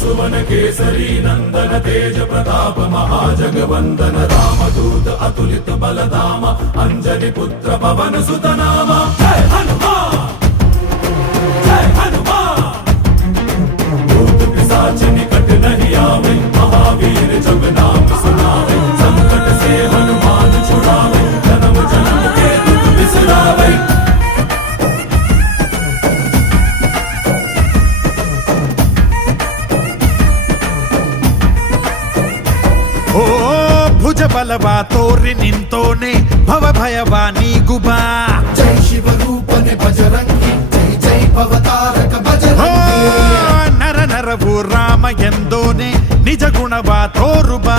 सुवन केसरी नंदन तेज प्रताप महाजगवंदन रामदूत अतुलित बलधाम अंजनी पुत्र पवन सुत नाम जय हनुमान जय हनुमान। भूत पिशाच निकट नहीं आवे महावीर जब नाम सुनावे संकट से हनुमान छुड़ावे जन्म जन्म के दुख बिसरावे। ಓ ಭುಜ ಬಲವಾ ತೋರಿ ನಿಂತೋನೆ ಭವ ಭಯವಾ ನೀಗುಬಾ ಜೈ ಶಿವ ರೂಪನೆ ಬಜರಂಗಿ ಜೈ ಜೈ ಭವತಾರಕ ಬಜರಂಗಿ ನರ ನರವು ರಾಮ ಎಂದೋನೆ ನಿಜ ಗುಣವಾ ತೋರುಬಾ